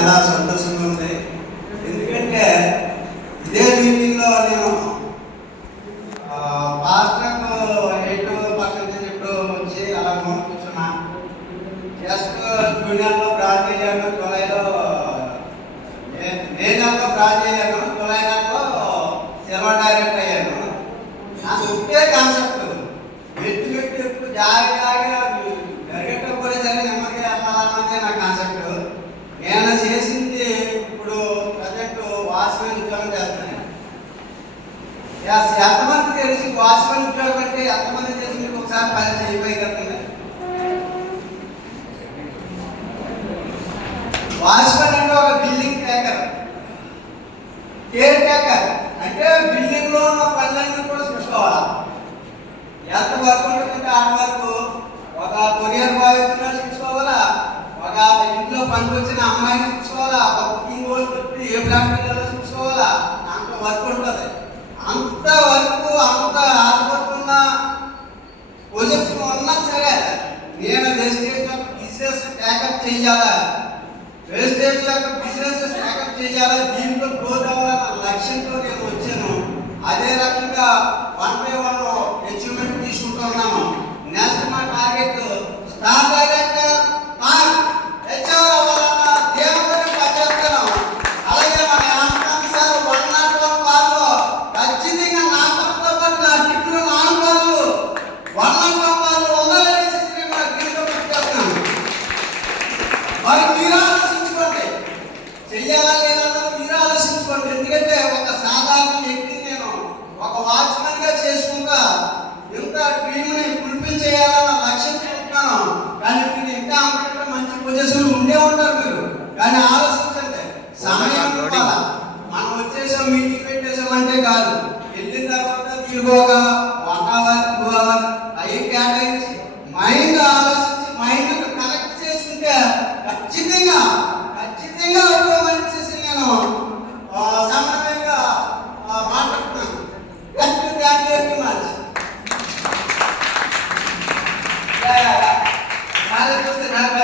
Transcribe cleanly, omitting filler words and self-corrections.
చాలా సంతోషంగా ఉంది. ఎందుకంటే ఇదే మీటింగ్లో నేను పాస్టర్కు 8% ఎప్పుడు వచ్చి అలా కూర్చున్నా. జస్ట్ జూనియర్లో బ్రాడ్ అయ్యాను, తొలైలో నేనల్లో బ్రాడ్ అయ్యాను, తొలైనాలో సిల్వర్ డైరెక్ట్ అయ్యాను. నాకు ఒకే కాన్సెప్ట్ మెట్టు ఎప్పుడు జాగ్రత్తగా జరిగేటప్పుడు సరే నెమ్మదిగా వెళ్ళాలన్నదే నా కాన్సెప్ట్. నేను చేసింది ఇప్పుడు ప్రజెంట్ వాచ్మెన్ ఉద్యోగం చేస్తున్నాను. ఎంతమంది తెలిసి వాచ్మెన్ ఉద్యోగం అంటే ఎంతమంది తెలిసి మీకు ఒకసారి పని చేయగలుగుతుంది. వాచ్మెన్ అంటే ఒక బిల్డింగ్ టేకర్, కేర్ టేకర్ అంటే బిల్డింగ్ లో ఉన్న పనులన్నీ కూడా చూసుకోవాలి. ఎంత వర్క్ ఉంటుందంటే ఆడ వరకు ఒక కొరియర్ బాయ్ చూసుకోవాలా, ఒక ఇంట్లో పనికి వచ్చిన అమ్మాయిని చూసుకోవాలా, ఒక కుకింగ్ పెట్టి ఏ బ్లాక్ చూసుకోవాలా. అంత వర్క్ ఉంటుంది. అంత వర్క్ అంత ఆడుకుంటున్న పొజిషన్ ఉన్నా సరే నేను వేస్టేజ్ యొక్క బిజినెస్ ట్యాకప్ చేయాలా, వేస్టేజ్ యొక్క బిజినెస్ ట్యాకప్ చేయాలా, దీంట్లో గ్రోత్ అవ్వాలన్న లక్ష్యంతో నేను వచ్చాను. అదే రకంగా 1 by 1 అచీవ్మెంట్ తీసుకుంటున్నాము. నెక్స్ట్ మా టార్గెట్ స్టార్ డైరెక్టర్ హెచ్ఆర్ అవ్వాలన్న దేవుడిని పనిచేస్తాను. అలాగే మన ఆంధ్రం సార్ 101 కార్లో ఖచ్చితంగా నా తరఫుతో పాటు నా టిప్లు 4 కార్లు 101 కార్లు ఉండాలనేసి మన గ్రీన్లో పనిచేస్తున్నాను. మరి మీరు ఆలోచించుకోండి, చెయ్యాలని లేదన్నది మీరు ఆలోచించుకోండి. ఎందుకంటే ఒక సాధారణ వ్యక్తి నేను ఒక వాచ్మెన్ గా చేసుకుంటా ఇంత డ్రీమ్ని ఫుల్ఫిల్ చేయాలన్న లక్ష్యం చెప్తున్నాను. కానీ మీరు ఇంకా అంతకంటే మంచి పొజిషన్ ఉండే ఉంటారు మీరు. కానీ ఆలోచించండి, సమయం ఇవ్వాలా. మనం వచ్చేసాం మీటింగ్ పెట్టేసామంటే కాదు, వెళ్ళిన తర్వాత దీనికి ఒక 1 అవర్ 2 అవర్ అవి కేటాయించి మైండ్ ఆలోచించి మైండ్ కనెక్ట్ చేసుకుంటే ఖచ్చితంగా ఉపయోగం చేసి నేను సమన్వయంగా మాట్లాడుతున్నాను. Thank you very much. చూస్తే నాకు